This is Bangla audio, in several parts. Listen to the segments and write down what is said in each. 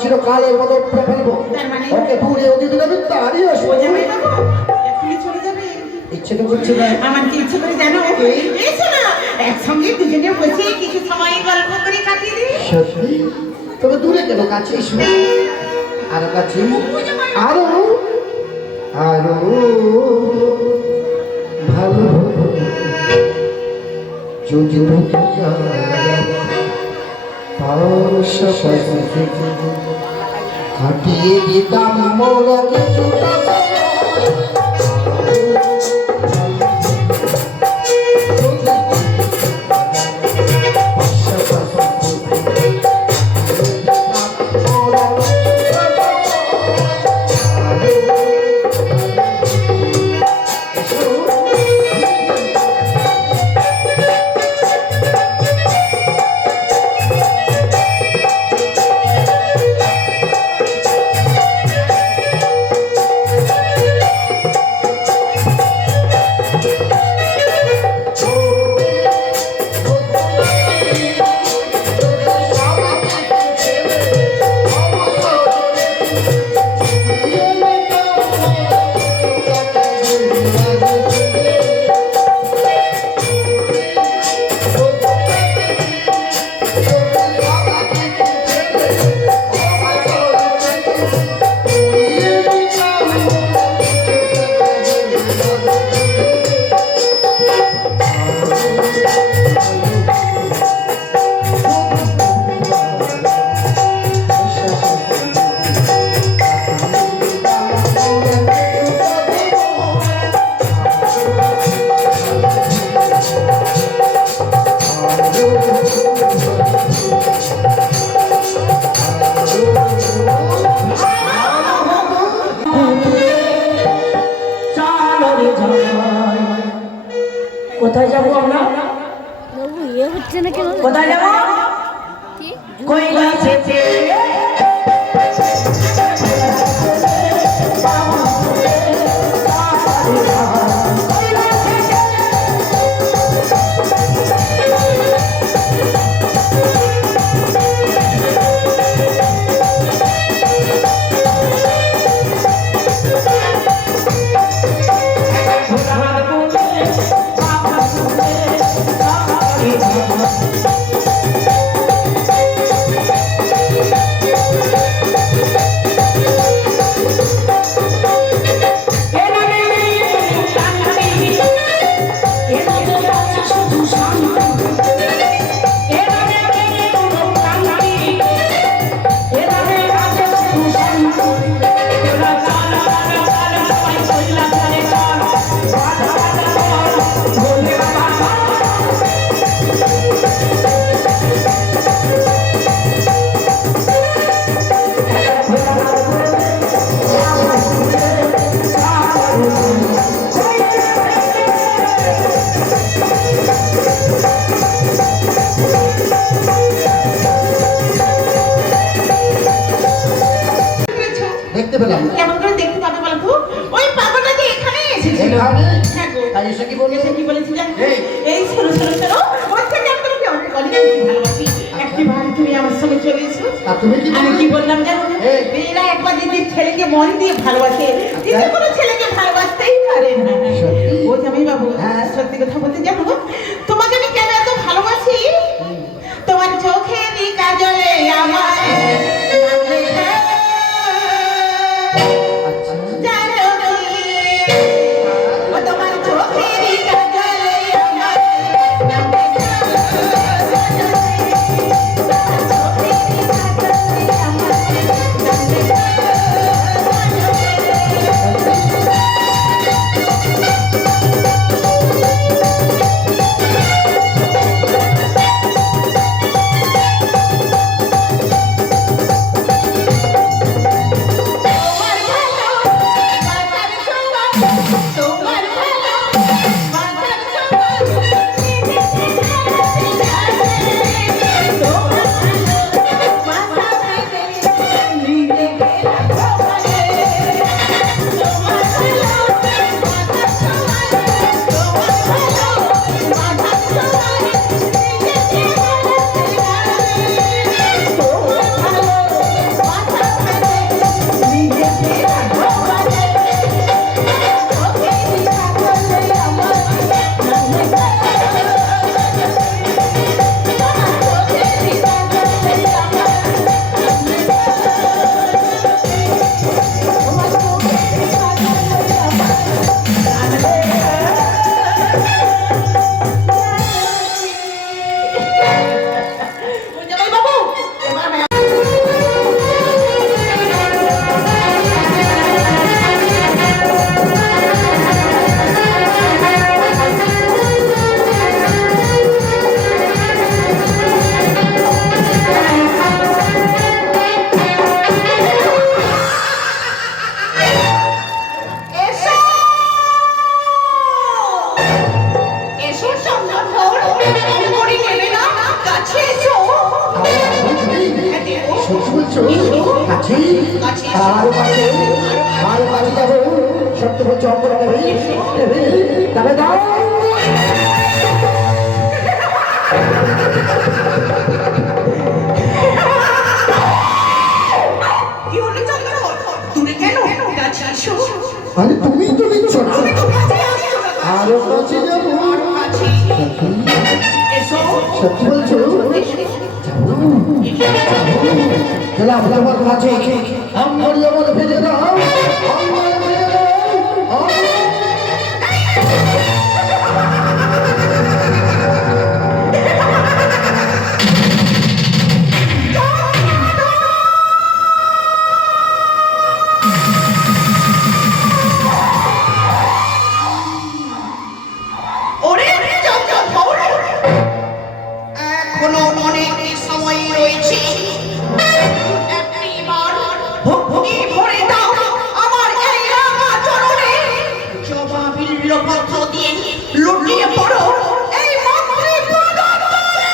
চিরকালের মতো উপরে ফেলবো ওকে দূরে ওদিকে যাবি তাড়িয়ে আসবো চলে যাবে ইচ্ছে তো করছে না আমার কি ইচ্ছে করে জানো এসো না একসঙ্গে দুজনে বসে কিছু সময় গল্প করে কাটিয়ে দিই সত্যি তবে দূরে কেন কাছে এসো আরো কাছে আরো আরো ভালো যদি কাটিয়ে দিতাম মোরা কিছুটা কোথায় যাবো আমরা কোথায় যাবো কৈলাসেতে দেখতে পেলাম না। কেমন করে দেখতে পাবে বলো তো? ওই পাগলটা যে এখানে এসেছিল। এখানে? হ্যাঁ গো। তাই এসে কি বললো? এসে কি বলেছে জানো? এই। এই শোনো শোনো শোনো, ওর থেকে আমি তোমাকে অনেক অনেক বেশি ভালোবাসি। একটিবার তুমি আমার সঙ্গে চলে এসো। আর তুমি কি আমি বললে? কি বললাম জানো? এই। মেয়েরা একবার যদি ছেলেকে মন দিয়ে ভালোবাসে, দ্বিতীয় কোনো ছেলেকে ভালোবাসতেই পারে না। সত্যি? ও জামাই বাবু, হ্যাঁ। সত্যি কথা বলতে জানো, তোমাকে আমি কেন এত ভালোবাসি? তোমার চোখেরই কাজলে আমার নাম লেখা। আচ্ছা। জানো কি? ও তোমার চোখেরই কাজলে আমার নাম লেখা। জানো কি? তোমার চোখেরই কাজলে আমার নাম লেখা। তোমার ভালো বাঁচার সময়, তোমার ভালো বাঁচার সময়, নিজেকে হারাতে যাবে। তোমার ভালো বাঁচাতে নিজেকে রাখো ভালো। তোমার ভালো বাঁচার সময়, তোমার ভালো বাঁচার সময়, নিজেকে হারাতে যাবে। তোমার ভালো বাঁচাতে নিজেকে রাখো ভালো। চোখেরই কাজলে আমার নাম লেখা। তোমার চোখেরই কাজলে আমার নাম লেখা। তোমার চোখেরই কাজলে আমার নাম লেখা। জামাই বাবু, এবার এসো এসো চন্দ্রধর, অঙ্গরি নেবে না, কাছে এসো। সত্যি বলছো? কাছে? কাছে। আরো কাছে? আরো কাছে যাবো? সত্যি বলছো? অঙ্গ নেবে? নেবে? তবে দাও। কি হলো চন্দ্রধর? দূরে কেন? কাছে এসো। আরে তুমি তো নিচ্ছ না। তুমি তো কাছে আসছো না। আরো কাছে যাবো? কাছে এসো। সত্যি বলছো? গেলাম তোমার কাছে। অঙ্গরি আমার ভেজে দাও। অঙ্গরি ভেজে দাও। ওরে চন্দ্রধর, এখনো অনেক সময় রয়েছে। একটিবার ভক্তি ভরে দাও আমার এই রাঙা চরণে। জবাবিল্ল পত্র দিয়ে লুটিয়ে পড়ো এই মন্ত্রী পদতলে।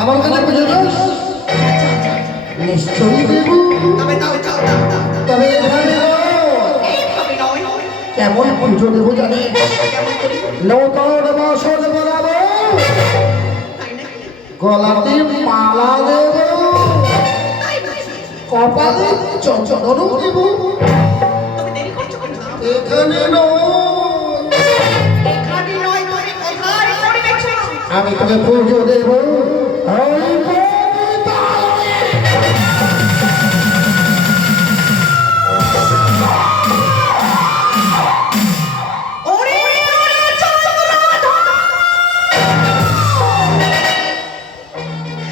আমার কাছে বুঝে দাও। নিশ্চয়ই দেবো। তবে দাও দাও দাও দাও। তবে এখানে নয়। এইভাবে নয়। কেমন পুজো দেবো জানি? কেমন করি? নৌকার বাসন বানাবো। তাই নাকি? গলাতে মালা দেব। তাই বুঝি। কপালে চন্দন দেব। তুমি দেরি করছো কেন? এখানে নয়। এখানে নয়, তুমি কোথায় করিবেছ? আমি তোকে পুজো দেব। ওই কবিতায়। ওরে চন্দ্রধর,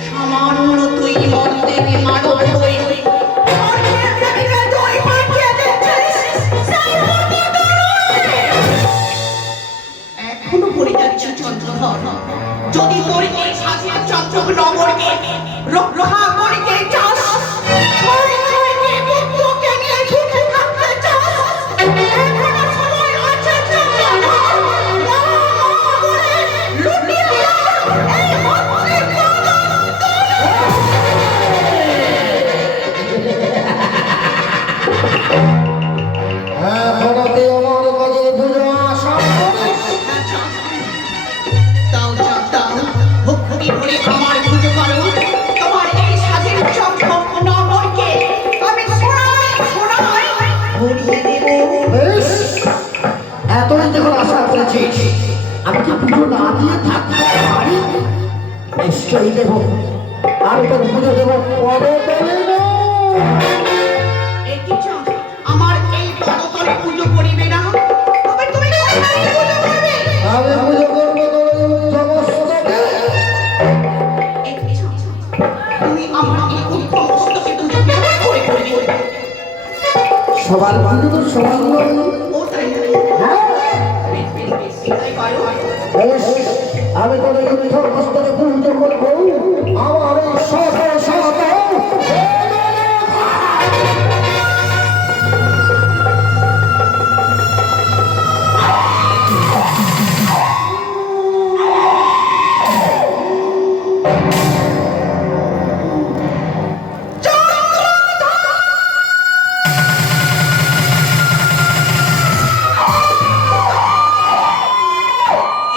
সামান্য তুই মন্দের মানব হই, অন্যের দেবীকে তুই পাঠিয়ে দিচ্ছিস সেই মন্দির। এখনো পড়ে যাচ্ছি চন্দ্রধর, যদি তোর এই সাজিয়া চন্দ্র নগরকে রক্ষা করিতে চাস, ছয় ছয়টি পুত্রকে নিয়ে সুখে থাকতে চাস, এখনো সময় আছে চন্দ্রধর। করে আমার পুজো করো, তোমার এই সাজের চমচম নগরকে আমি সোনায় সোনায় ভরিয়ে দেব। বেশ, এতই যখন আশা করেছিস, আমি কি পুজো না দিয়ে থাকতে পারি? নিশ্চয়ই দেবো, আমি তোর পুজো দেবো পদতলে না। এই কি চাও? আমার এই পদতলে পুজো করিবে না? তবে তুমি কোথায় পুজো করবে? আমি পুজো করবো তোর সমস্তকে। এই কি চাও? তুমি আমার এই উত্তম মস্তকে পুজো কেমন করে করবে? সবার পুজো তো সমান নয়। ও তাই না? হ্যাঁ, বেশ, বেশ, বেশ, সেটাই করো। বেশ, আমি তোর এই সমস্তকে পুজো করবো। আমার এই শত শত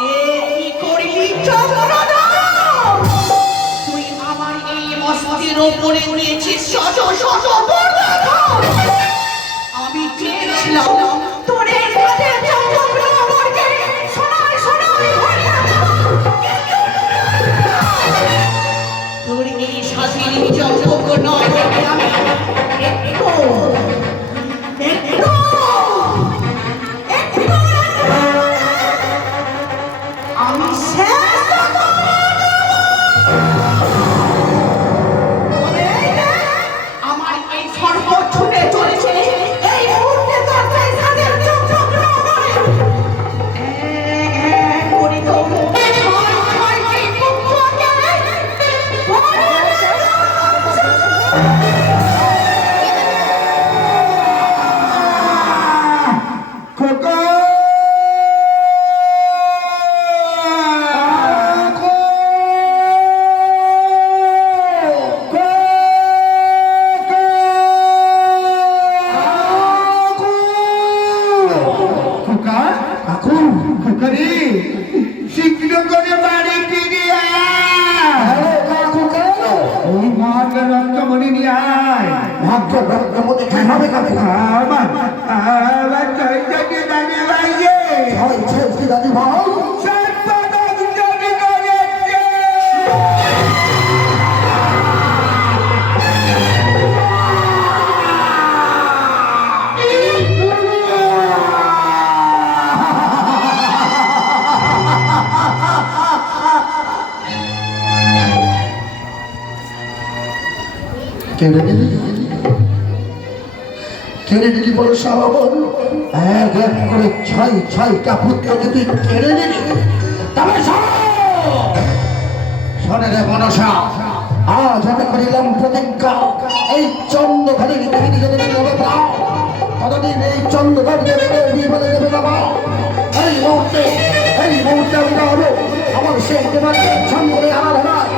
এ কি করলি চক্রধর? তুই আমার এই মস্তকের ওপরে নিয়েছিস শত শত বর্ণাঢ্য। আমি চেয়েছিলাম তোর এই কাজের চমচম নগরকে সোনায় সোনায় ভরিয়ে দেব। তোর এই সাজির চমচম নয় আমি একটু একটু একটু আমি শেষ আমার এই সর্ব ছুটে চলেছে এই মুহূর্তে তোর সেই সাজের চমচম নগরে। করি তো ছয় ছয়টি পুত্রকে খোকা খোকা কাকু খোকারে শীঘ্র করে বাড়ি ফিরে আয়। ওই মহাকে রক্তমণি নিয়ে আয়। আমার আমার ছয় জাতি দাদি ভাইয়ে সর্বদা জমি করেছে। কেড়ে নিলি কেড়ে নিলি বড় সাবন, এক এক করে ছয় ছয়টা পুত্রকে তুই কেড়ে নিলি। তবে শোনে রে মনসা, আজ আমি করিলাম প্রতিজ্ঞা, এই চন্দ্রধারীর দেবী যদি নেবে পাও, ততদিন এই চন্দ্রধারী বিফলে দেবে না। এই মুহূর্তে আমি হবো আমার সেই দেবাকে ছন্দে আনার হয়